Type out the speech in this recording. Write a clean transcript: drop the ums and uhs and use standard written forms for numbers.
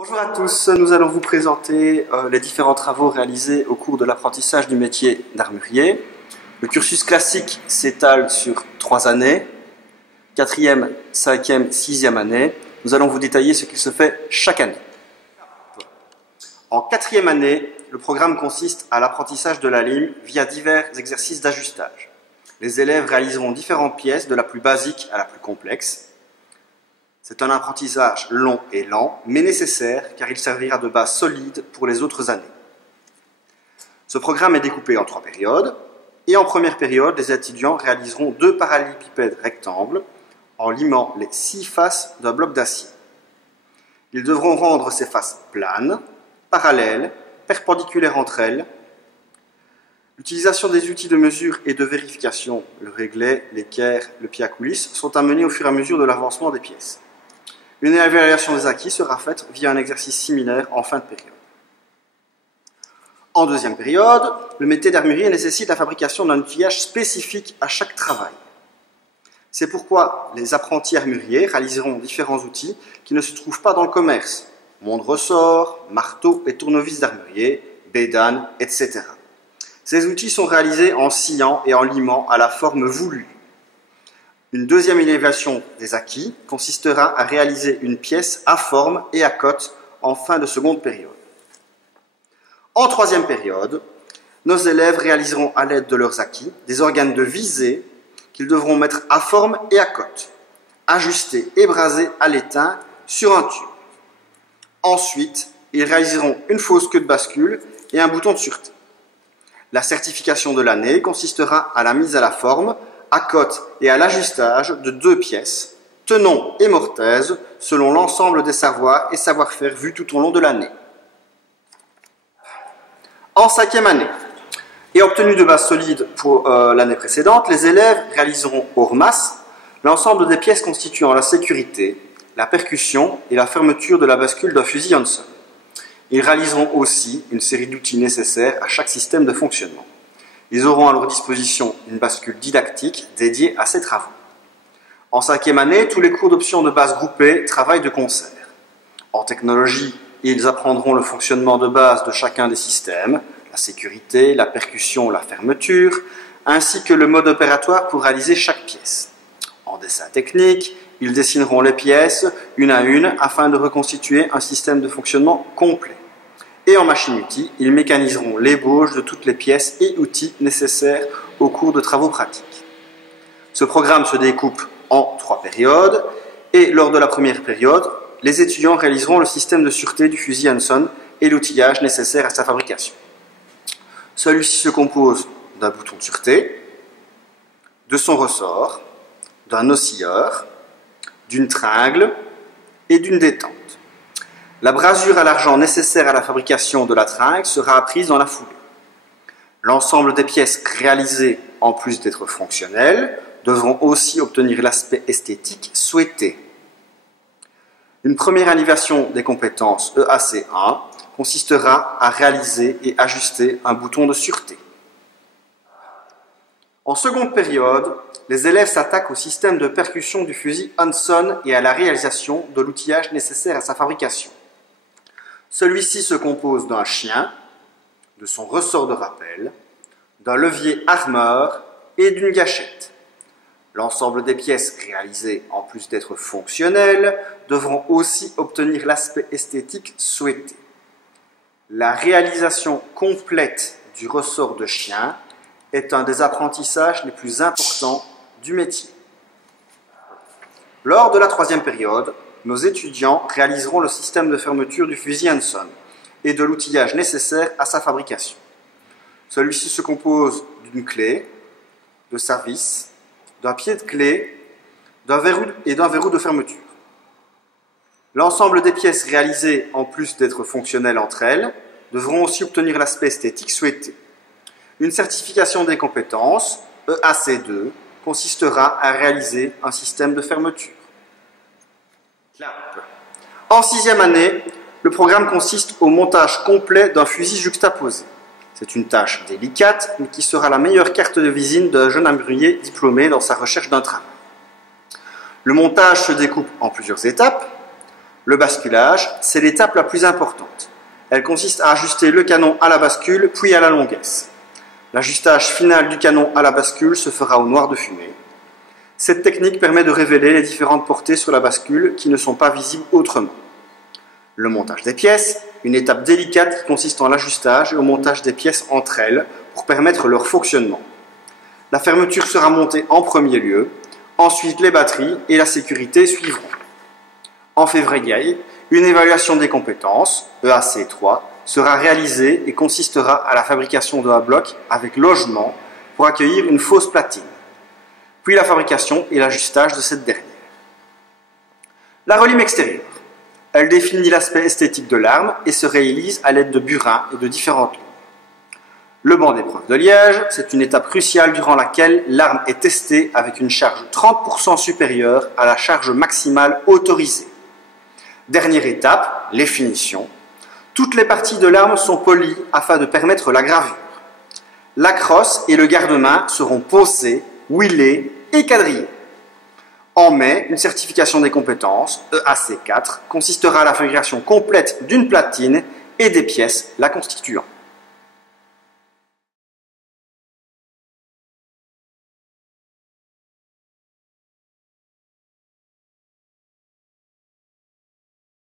Bonjour à tous, nous allons vous présenter les différents travaux réalisés au cours de l'apprentissage du métier d'armurier. Le cursus classique s'étale sur 3 années, 4e, 5e, 6e année. Nous allons vous détailler ce qu'il se fait chaque année. En 4e année, le programme consiste à l'apprentissage de la lime via divers exercices d'ajustage. Les élèves réaliseront différentes pièces de la plus basique à la plus complexe. C'est un apprentissage long et lent, mais nécessaire, car il servira de base solide pour les autres années. Ce programme est découpé en 3 périodes, et en première période, les étudiants réaliseront 2 parallélépipèdes rectangles en limant les 6 faces d'un bloc d'acier. Ils devront rendre ces faces planes, parallèles, perpendiculaires entre elles. L'utilisation des outils de mesure et de vérification, le réglet, l'équerre, le pied à coulisse, sont amenés au fur et à mesure de l'avancement des pièces. Une évaluation des acquis sera faite via un exercice similaire en fin de période. En deuxième période, le métier d'armurier nécessite la fabrication d'un outillage spécifique à chaque travail. C'est pourquoi les apprentis armuriers réaliseront différents outils qui ne se trouvent pas dans le commerce: monte-ressort, marteau et tournevis d'armurier, bédane, etc. Ces outils sont réalisés en sciant et en limant à la forme voulue. Une deuxième élévation des acquis consistera à réaliser une pièce à forme et à cote en fin de seconde période. En troisième période, nos élèves réaliseront à l'aide de leurs acquis des organes de visée qu'ils devront mettre à forme et à cote, ajustés et brasés à l'étain sur un tube. Ensuite, ils réaliseront une fausse queue de bascule et un bouton de sûreté. La certification de l'année consistera à la mise à la forme, à cote et à l'ajustage de 2 pièces, tenon et mortaise, selon l'ensemble des savoirs et savoir-faire vus tout au long de l'année. En 5e année, et obtenu de base solide pour l'année précédente, les élèves réaliseront hors masse l'ensemble des pièces constituant la sécurité, la percussion et la fermeture de la bascule d'un fusil Hanson. Ils réaliseront aussi une série d'outils nécessaires à chaque système de fonctionnement. Ils auront à leur disposition une bascule didactique dédiée à ces travaux. En 5e année, tous les cours d'options de base groupées travaillent de concert. En technologie, ils apprendront le fonctionnement de base de chacun des systèmes, la sécurité, la percussion, la fermeture, ainsi que le mode opératoire pour réaliser chaque pièce. En dessin technique, ils dessineront les pièces une à une afin de reconstituer un système de fonctionnement complet. Et en machine-outil, ils mécaniseront l'ébauche de toutes les pièces et outils nécessaires au cours de travaux pratiques. Ce programme se découpe en 3 périodes, et lors de la première période, les étudiants réaliseront le système de sûreté du fusil Hanson et l'outillage nécessaire à sa fabrication. Celui-ci se compose d'un bouton de sûreté, de son ressort, d'un oscilleur, d'une tringle et d'une détente. La brasure à l'argent nécessaire à la fabrication de la tringle sera apprise dans la foulée. L'ensemble des pièces réalisées, en plus d'être fonctionnelles, devront aussi obtenir l'aspect esthétique souhaité. Une première évaluation des compétences EAC1 consistera à réaliser et ajuster un bouton de sûreté. En seconde période, les élèves s'attaquent au système de percussion du fusil Hanson et à la réalisation de l'outillage nécessaire à sa fabrication. Celui-ci se compose d'un chien, de son ressort de rappel, d'un levier armeur et d'une gâchette. L'ensemble des pièces réalisées, en plus d'être fonctionnelles, devront aussi obtenir l'aspect esthétique souhaité. La réalisation complète du ressort de chien est un des apprentissages les plus importants du métier. Lors de la 3e période, nos étudiants réaliseront le système de fermeture du fusil Hanson et de l'outillage nécessaire à sa fabrication. Celui-ci se compose d'une clé, de sa vis, d'un pied de clé, d'un verrou et d'un verrou de fermeture. L'ensemble des pièces réalisées, en plus d'être fonctionnelles entre elles, devront aussi obtenir l'aspect esthétique souhaité. Une certification des compétences, EAC2, consistera à réaliser un système de fermeture. En 6e année, le programme consiste au montage complet d'un fusil juxtaposé. C'est une tâche délicate, mais qui sera la meilleure carte de visite d'un jeune armurier diplômé dans sa recherche d'un travail. Le montage se découpe en plusieurs étapes. Le basculage, c'est l'étape la plus importante. Elle consiste à ajuster le canon à la bascule, puis à la longuesse. L'ajustage final du canon à la bascule se fera au noir de fumée. Cette technique permet de révéler les différentes portées sur la bascule qui ne sont pas visibles autrement. Le montage des pièces, une étape délicate qui consiste en l'ajustage et au montage des pièces entre elles pour permettre leur fonctionnement. La fermeture sera montée en premier lieu, ensuite les batteries et la sécurité suivront. En février, une évaluation des compétences, EAC3, sera réalisée et consistera à la fabrication de un bloc avec logement pour accueillir une fausse platine, puis la fabrication et l'ajustage de cette dernière. La relime extérieure. Elle définit l'aspect esthétique de l'arme et se réalise à l'aide de burins et de différentes lignes. Le banc d'épreuve de liège, c'est une étape cruciale durant laquelle l'arme est testée avec une charge 30% supérieure à la charge maximale autorisée. Dernière étape, les finitions. Toutes les parties de l'arme sont polies afin de permettre la gravure. La crosse et le garde-main seront poncés, huilés et quadrillés. En mai, une certification des compétences, EAC4, consistera à la fabrication complète d'une platine et des pièces la constituant.